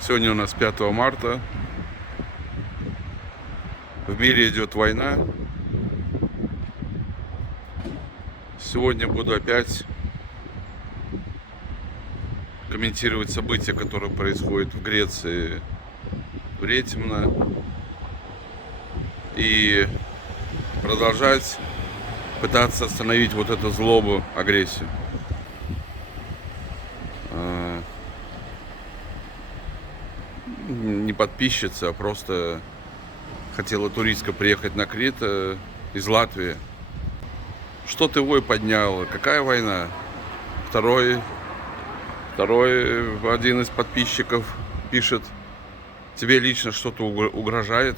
Сегодня у нас 5 марта. В мире идет война. Сегодня буду опять комментировать события, которые происходят в Греции, в Ретимно, и продолжать пытаться остановить вот эту злобу, агрессию. Не подписчица, а просто хотела туристка приехать на Крит из Латвии. Что ты вой поднял? Какая война? Второй один из подписчиков пишет: тебе лично что-то угрожает?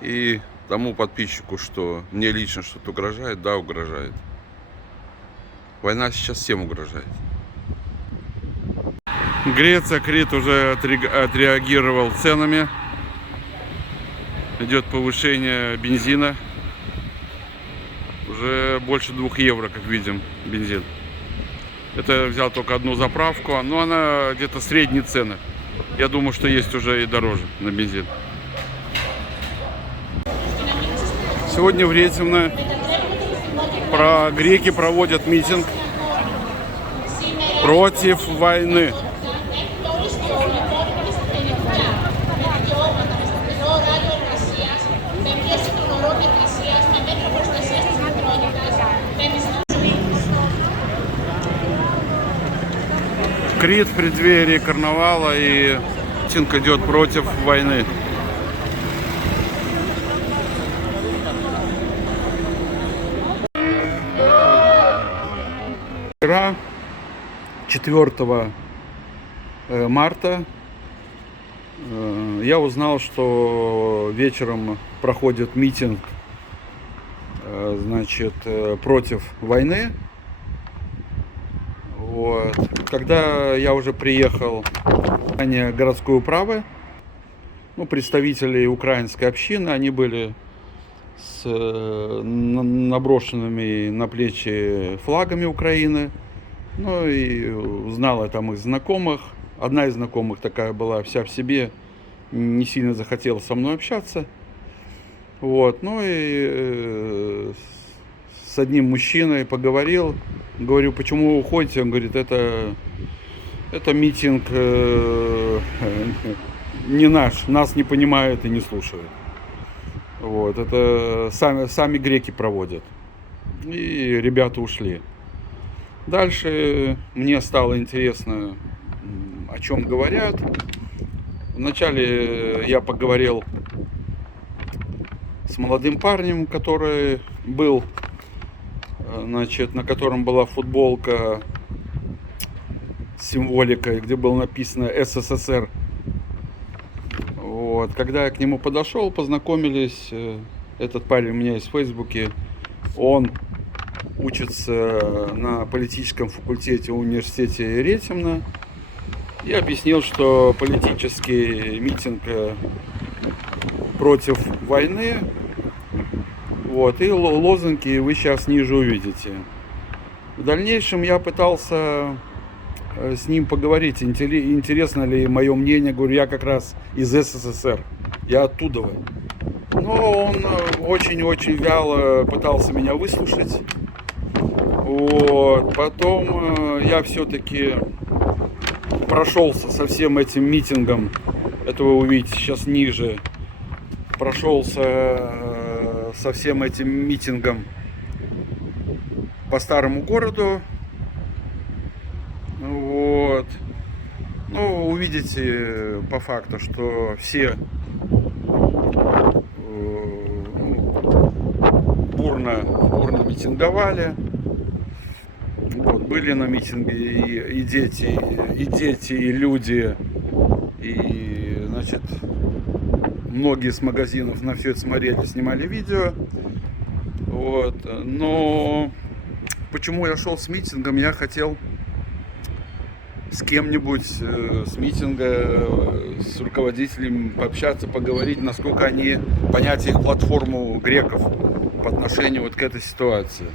И тому подписчику, что мне лично что-то угрожает? Да, угрожает. Война сейчас всем угрожает. Греция, Крит уже отреагировал ценами. Идет повышение бензина. Уже больше 2 евро, как видим, бензин. Это взял только одну заправку, но она где-то средние цены. Я думаю, что есть уже и дороже на бензин. Сегодня в Ретимно греки проводят митинг против войны. Крит в преддверии карнавала, и митинг идет против войны. Вчера, 4 марта, я узнал, что вечером проходит митинг, значит, против войны. Вот. Когда я уже приехал в городской управы, представители украинской общины, они были с наброшенными на плечи флагами Украины. И узнал я там их знакомых. Одна из знакомых такая была, вся в себе, не сильно захотела со мной общаться. Вот. И с одним мужчиной поговорил. Говорю, почему вы уходите? Он говорит, это митинг не наш, нас не понимают и не слушают. Вот, это сами греки проводят. И ребята ушли. Дальше мне стало интересно, о чем говорят. Вначале я поговорил с молодым парнем, который был, значит, на котором была футболка с символикой, где было написано СССР. Вот. Когда я к нему подошел, познакомились. Этот парень у меня есть в Фейсбуке. Он учится на политическом факультете университете Ретимно. Я объяснил, что политический митинг против войны. Вот, и лозунги вы сейчас ниже увидите. В дальнейшем я пытался с ним поговорить, интересно ли мое мнение. Говорю, я как раз из СССР, я оттуда. Но он очень-очень вяло пытался меня выслушать. Вот. Потом я все-таки прошелся со всем этим митингом. Это вы увидите сейчас ниже. Прошелся со всем этим митингом по старому городу. Вот. Увидите по факту, что все бурно митинговали. Вот, были на митинге и дети, и люди, и, значит, многие с магазинов на все это смотрели, снимали видео. Вот. Но почему я шел с митингом? Я хотел с кем-нибудь с митинга, с руководителем пообщаться, поговорить, насколько они понять их платформу греков по отношению вот к этой ситуации.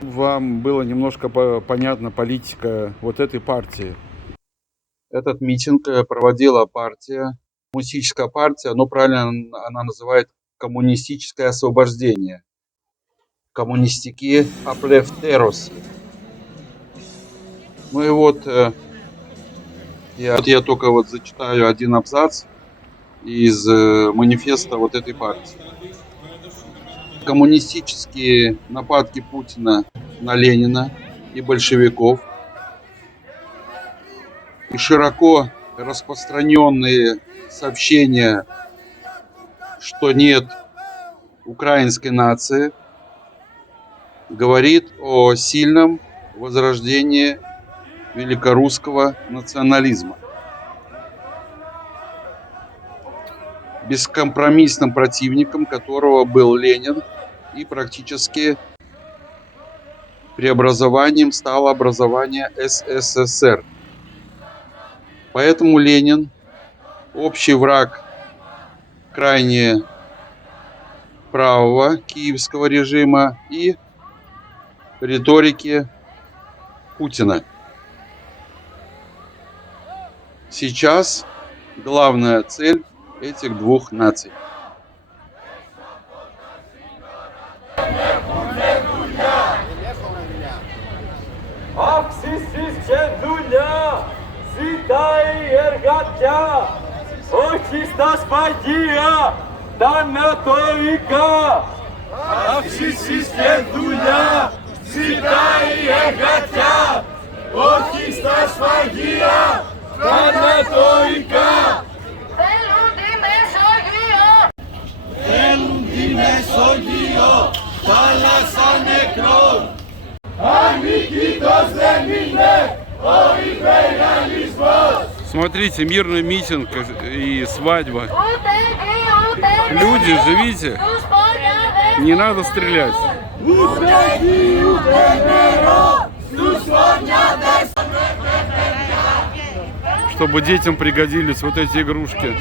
Вам было немножко понятна политика вот этой партии. Этот митинг проводила коммунистическая партия, но правильно она называет коммунистическое освобождение. Коммунистики аплефтероси. Ну и вот я только вот зачитаю один абзац из манифеста вот этой партии. Коммунистические нападки Путина на Ленина и большевиков и широко распространенные сообщения, что нет украинской нации, говорит о сильном возрождении великорусского национализма. Бескомпромиссным противником которого был Ленин, и практически преобразованием стало образование СССР. Поэтому Ленин – общий враг крайне правого киевского режима и риторики Путина. Сейчас главная цель этих двух наций. Смотрите, мирный митинг и свадьба. Люди, живите. Не надо стрелять. Чтобы детям пригодились вот эти игрушки.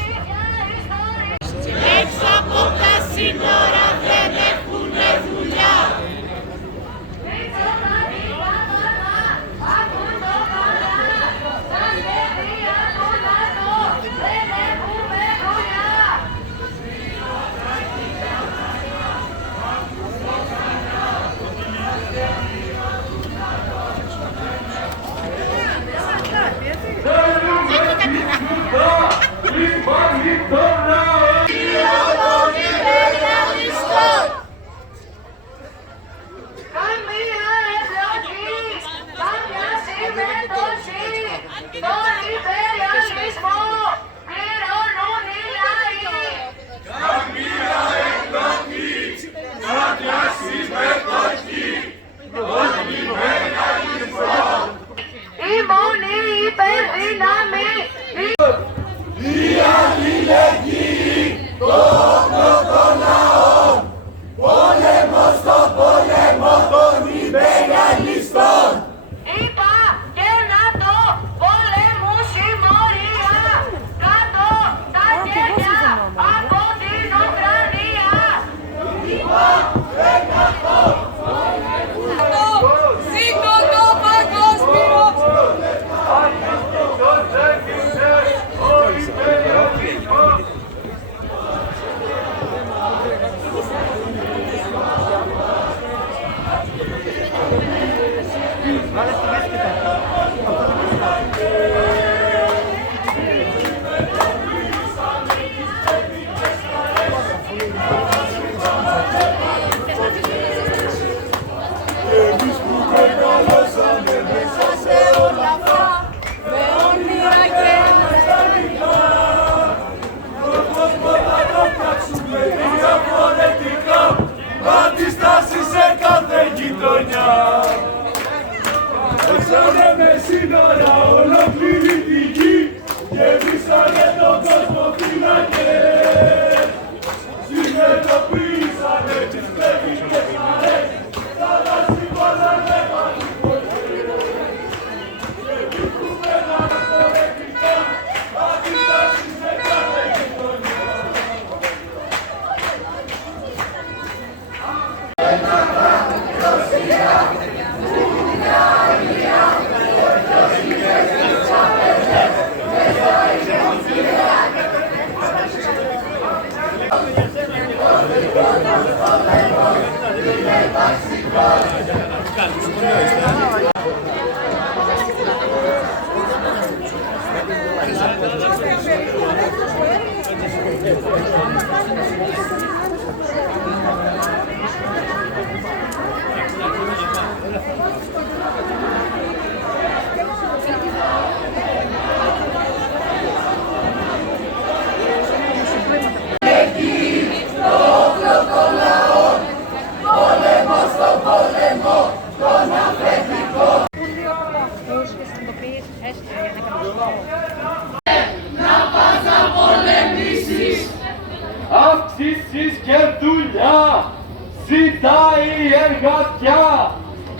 εργατιά,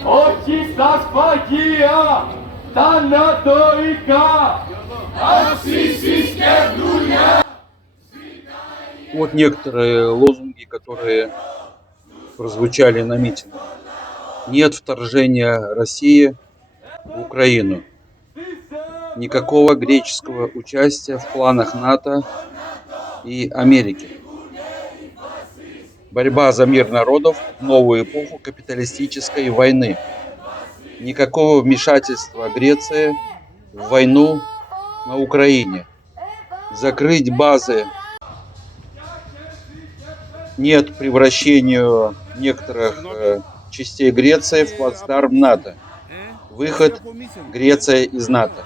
όχι στα σφαγεία, τα ανατοϊκά, αυξήσεις και δουλειά. Вот некоторые лозунги, которые прозвучали на митинге. Нет вторжения России в Украину. Никакого греческого участия в планах НАТО и Америки. Борьба за мир народов в новую эпоху капиталистической войны. Никакого вмешательства Греции в войну на Украине. Закрыть базы. Нет превращению некоторых частей Греции в плацдарм НАТО. Выход Греция из НАТО.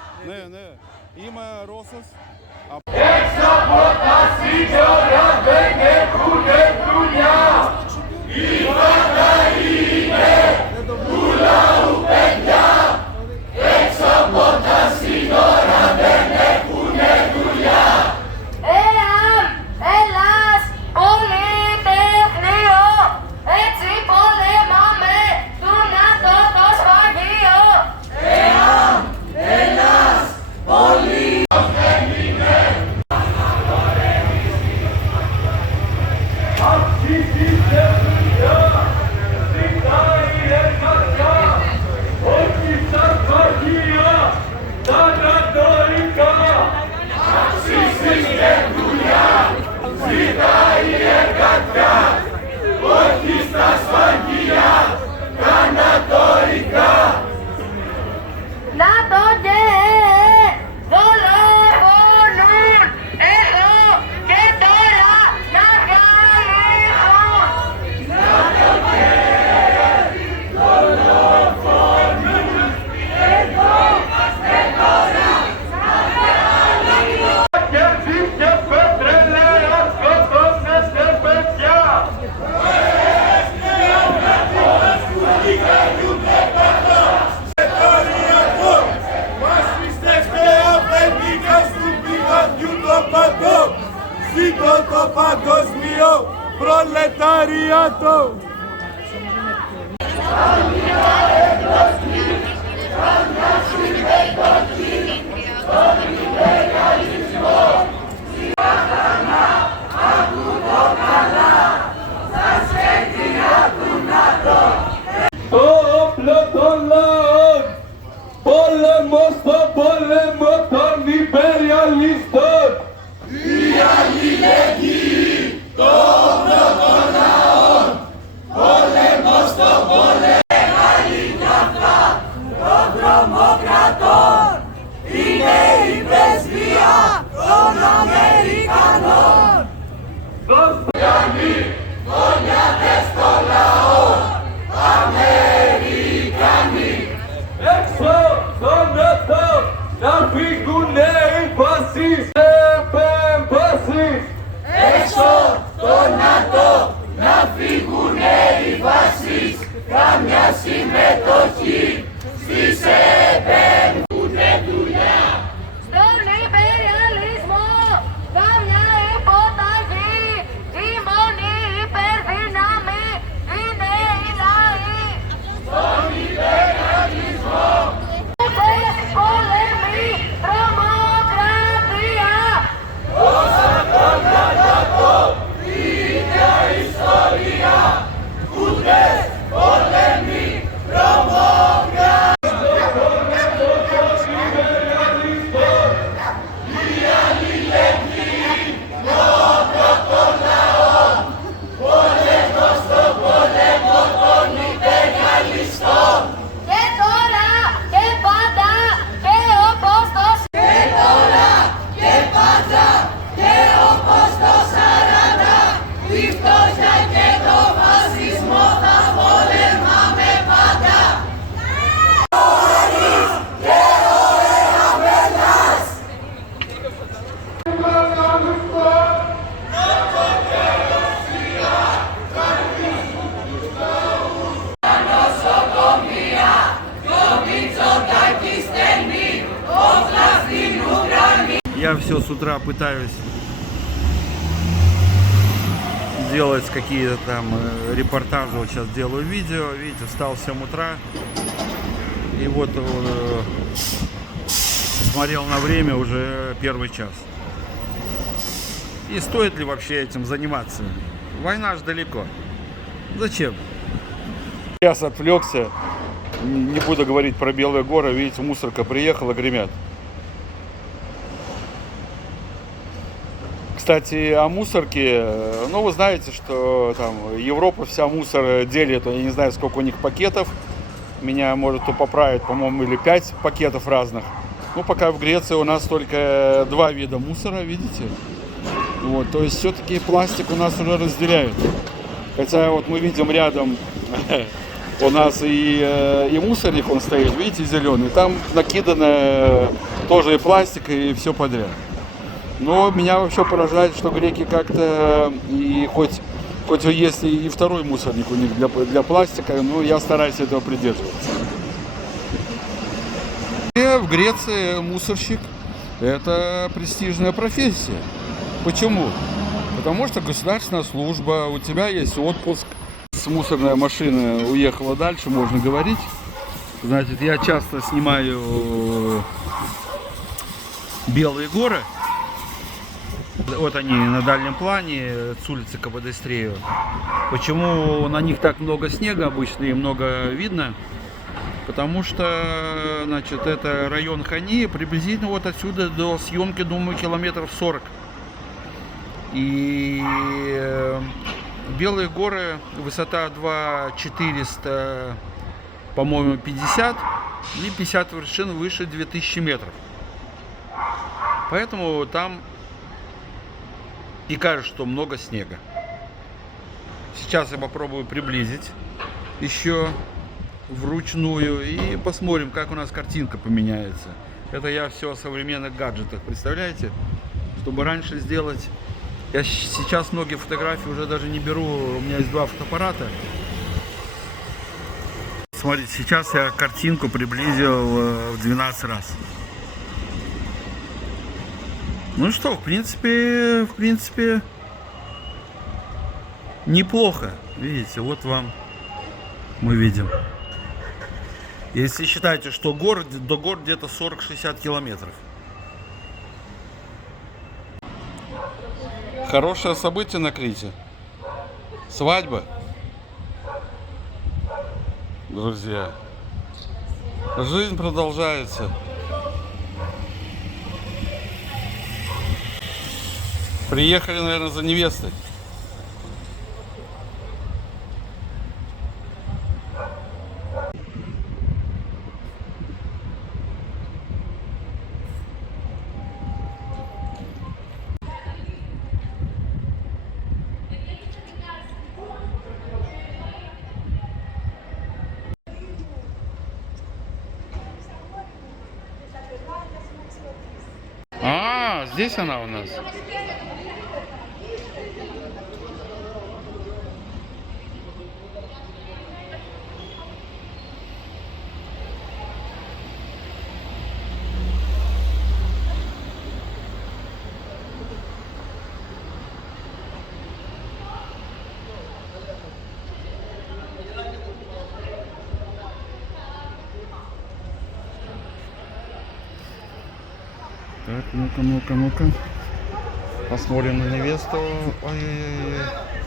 Ζήτω το παγκοσμίο προλεταριάτο! Το όπλο των λαών, πόλεμο στο πόλεμο των υπεριαλιστών. Η αλληλεγγύη, το όπλο των λαών, πόλεμο στο πόλεμο. Μεγάλη ναυκά των τρομοκρατών είναι η πρεσβεία των Αμερικανών. Χριστιανοί, γονιάτες των λαών, Αμερικανοί. Έξω των ΝΑΤΟ να φύγουνε οι φασίστες. Έξω το ΝΑΤΟ να φύγουνε οι φασίστες. Κάμια συμμετοχή στις ΕΠΕ. Ούτε δουλειά στον υπεριαλισμό, κάμια υποταγή. Η μόνη υπερδύναμη είναι η λαή. Στον υπεριαλισμό ουδές πολέμοι, τρομοκρατία. Όσα χρόνια να πω, η ίδια ιστορία. Ουδές πολέμοι, τρομοκρατία. Я все с утра пытаюсь делать какие-то там репортажи. Вот сейчас делаю видео. Видите, встал в 7 утра. И вот смотрел на время, уже 1 час. И стоит ли вообще этим заниматься? Война ж далеко. Зачем? Сейчас отвлекся. Не буду говорить про Белые горы. Видите, мусорка приехала, гремят. Кстати, о мусорке. Ну, вы знаете, что там Европа вся мусор делит. Я не знаю, сколько у них пакетов. Меня, может, кто поправит, по-моему, или 5 пакетов разных. Ну, пока в Греции у нас только 2 вида мусора, видите? Вот, то есть все-таки пластик у нас уже разделяют. Хотя вот мы видим рядом у нас и мусорник, он стоит, видите, зеленый. Там накидано тоже и пластик, и все подряд. Но меня вообще поражает, что греки как-то, и хоть есть и второй мусорник у них для пластика, но я стараюсь этого придерживаться. И в Греции мусорщик – это престижная профессия. Почему? Потому что государственная служба, у тебя есть отпуск. С мусорной машины уехала дальше, можно говорить. Значит, я часто снимаю Белые горы. Вот они на дальнем плане с улицы Каподестрею. Почему на них так много снега обычно и много видно? Потому что, значит, это район Хани, приблизительно вот отсюда до съемки, думаю, километров 40. И Белые горы, высота 2400, по-моему, 50, и 50 вершин выше 2000 метров. Поэтому там и кажется, что много снега. Сейчас я попробую приблизить еще вручную и посмотрим, как у нас картинка поменяется. Это я все о современных гаджетах, представляете? Чтобы раньше сделать... Я сейчас многие фотографии уже даже не беру, у меня есть 2 фотоаппарата. Смотрите, сейчас я картинку приблизил в 12 раз. Ну что, в принципе, неплохо. Видите, вот вам мы видим. Если считаете, что до гор где-то 40-60 километров. Хорошее событие на Крите. Свадьба. Друзья, жизнь продолжается. Приехали, наверное, за невестой. А, здесь она у нас. Так, ну-ка. Посмотрим на невесту. Ой-ой-ой.